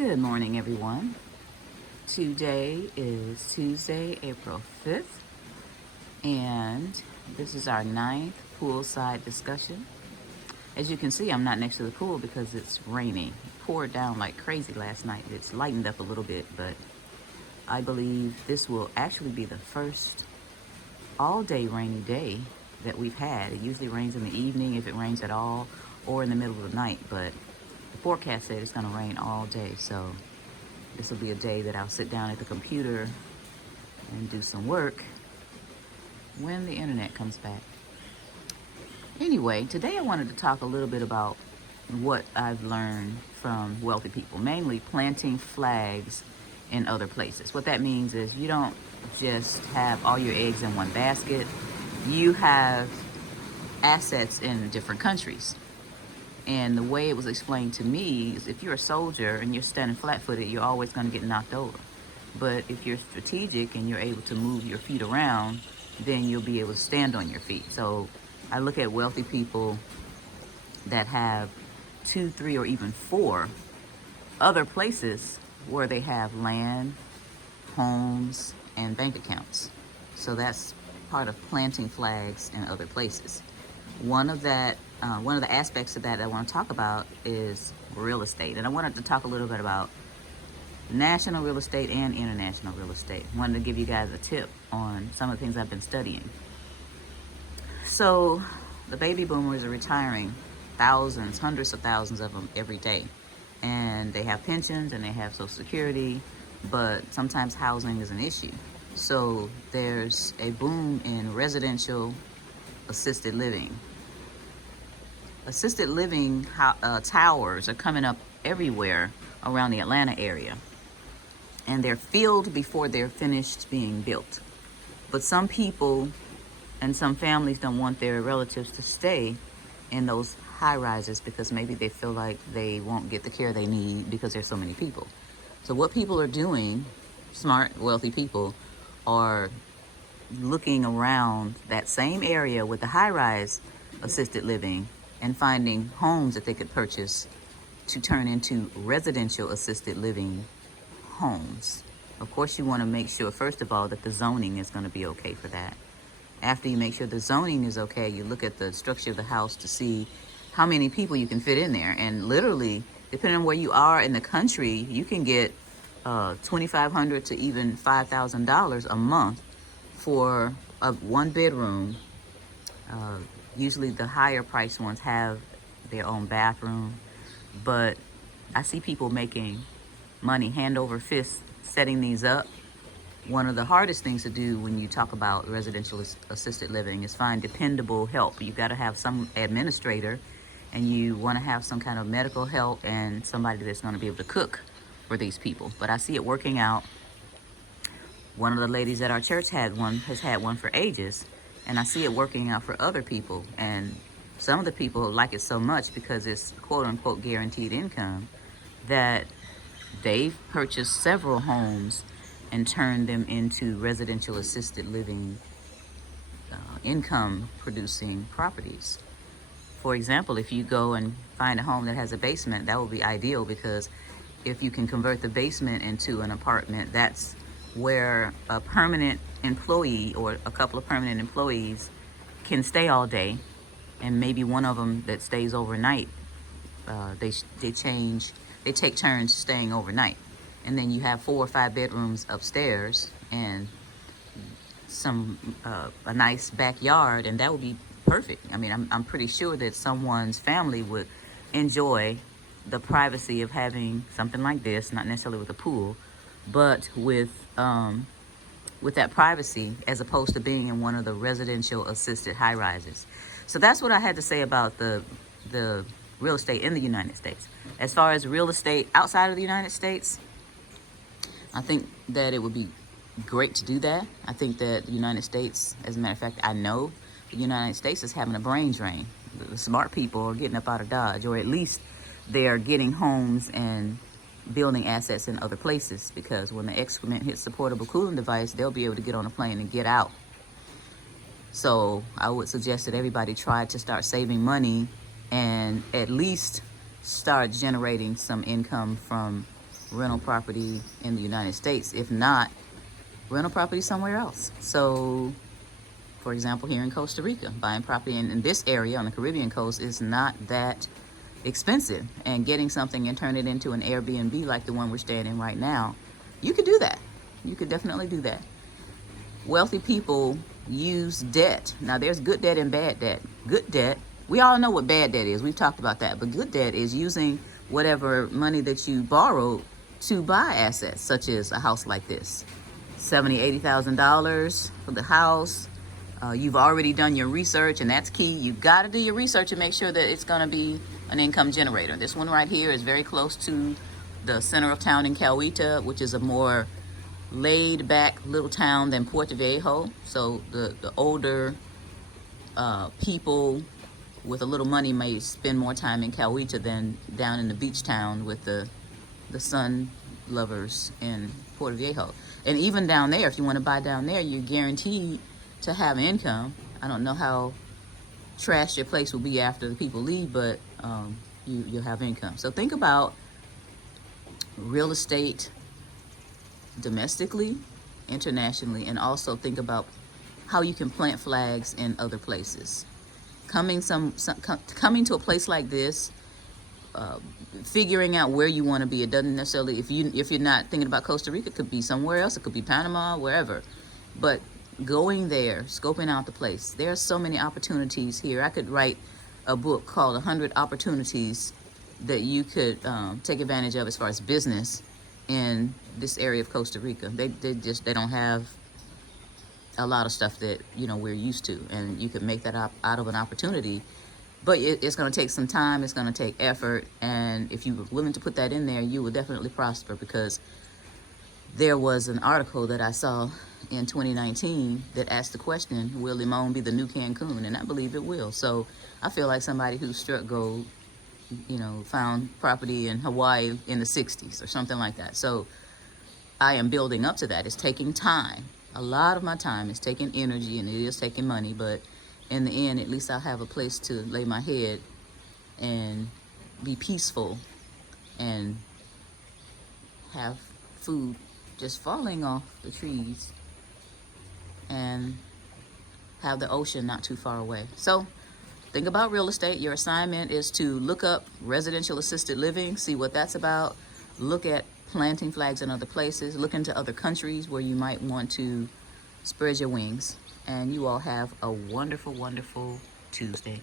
Good morning, everyone. Today is Tuesday, April 5th, and this is our ninth poolside discussion. As you can see, I'm not next to the pool because it's raining. It poured down like crazy last night. It's lightened up a little bit, but I believe this will actually be the first all-day rainy day that we've had. It usually rains in the evening, if it rains at all, or in the middle of the night, but the forecast said it's going to rain all day, so this will be a day that I'll sit down at the computer and do some work when the internet comes back. Anyway, today I wanted to talk a little bit about what I've learned from wealthy people, mainly planting flags in other places. What that means is you don't just have all your eggs in one basket. You have assets in different countries. And the way it was explained to me is if you're a soldier and you're standing flat-footed, you're always going to get knocked over. But if you're strategic and you're able to move your feet around, then you'll be able to stand on your feet. So I look at wealthy people that have 2, 3, or even 4 other places where they have land, homes, and bank accounts. So that's part of planting flags in other places. One of the aspects of that I want to talk about is real estate. And I wanted to talk a little bit about national real estate and international real estate. I wanted to give you guys a tip on some of the things I've been studying. So the baby boomers are retiring, thousands, hundreds of thousands of them every day. And they have pensions and they have Social Security, but sometimes housing is an issue. So there's a boom in residential assisted living. Assisted living towers are coming up everywhere around the Atlanta area. And they're filled before they're finished being built. But some people and some families don't want their relatives to stay in those high rises because maybe they feel like they won't get the care they need because there's so many people. So what people are doing, smart, wealthy people, are looking around that same area with the high-rise assisted living and finding homes that they could purchase to turn into residential assisted living homes. Of course, you want to make sure, first of all, that the zoning is going to be okay for that. After you make sure the zoning is okay, you look at the structure of the house to see how many people you can fit in there. And literally, depending on where you are in the country, you can get $2,500 to even $5,000 a month for a 1-bedroom. Usually the higher priced ones have their own bathroom, but I see people making money hand over fist setting these up. One of the hardest things to do when you talk about residential assisted living is find dependable help. You got to have some administrator, and you want to have some kind of medical help and somebody that's going to be able to cook for these people. But I see it working out. One of the ladies at our church has had one for ages, and I see it working out for other people. And some of the people like it so much because it's quote unquote guaranteed income that they've purchased several homes and turned them into residential assisted living income producing properties. For example, if you go and find a home that has a basement, that would be ideal because if you can convert the basement into an apartment, that's where a permanent employee or a couple of permanent employees can stay all day, and maybe one of them that stays overnight. They take turns staying overnight, and then you have 4 or 5 bedrooms upstairs and a nice backyard, and that would be perfect. I mean, I'm pretty sure that someone's family would enjoy the privacy of having something like this, not necessarily with a pool, but with that privacy as opposed to being in one of the residential assisted high rises. So that's what I had to say about the real estate in the United States. As far as real estate outside of the United States, I think that it would be great to do that. I think that the United States, as a matter of fact, I know the United States is having a brain drain. The smart people are getting up out of Dodge, or at least they are getting homes and building assets in other places, because when the excrement hits the portable cooling device, they'll be able to get on a plane and get out. So I would suggest that everybody try to start saving money and at least start generating some income from rental property in the United States. If not, rental property somewhere else. So, for example, here in Costa Rica, buying property in this area on the Caribbean coast is not that expensive. And getting something and turn it into an Airbnb like the one we're staying in right now, you could do that. You could definitely do that. Wealthy people use debt. Now, there's good debt and bad debt. Good debt, we all know what bad debt is. We've talked about that. But good debt is using whatever money that you borrowed to buy assets, such as a house like this. $70,000, $80,000 for the house. You've already done your research, and that's key. You've got to do your research and make sure that it's going to be an income generator. This one right here is very close to the center of town in Cahuita, which is a more laid back little town than Puerto Viejo. So the older people with a little money may spend more time in Cahuita than down in the beach town with the sun lovers in Puerto Viejo. And even down there, if you want to buy down there, you're guaranteed to have income. I don't know how trashed your place will be after the people leave, but you'll have income. So think about real estate domestically, internationally, and also think about how you can plant flags in other places. Coming to a place like this, figuring out where you want to be. It doesn't necessarily, if you're not thinking about Costa Rica, it could be somewhere else. It could be Panama, wherever. But going there, scoping out the place. There are so many opportunities here. I could write a book called 100 Opportunities that you could take advantage of as far as business in this area of Costa Rica. They don't have a lot of stuff that we're used to, and you could make that out of an opportunity. But it's going to take some time. It's going to take effort, and if you're willing to put that in there, you will definitely prosper. Because there was an article that I saw in 2019 that asked the question, will Limon be the new Cancun? And I believe it will. So I feel like somebody who struck gold, found property in Hawaii in the 60s or something like that. So I am building up to that. It's taking time. A lot of my time is taking energy, and it is taking money, but in the end, at least I'll have a place to lay my head and be peaceful and have food just falling off the trees and have the ocean not too far away. So think about real estate. Your assignment is to look up residential assisted living, see what that's about, look at planting flags in other places, look into other countries where you might want to spread your wings. And you all have a wonderful, wonderful Tuesday.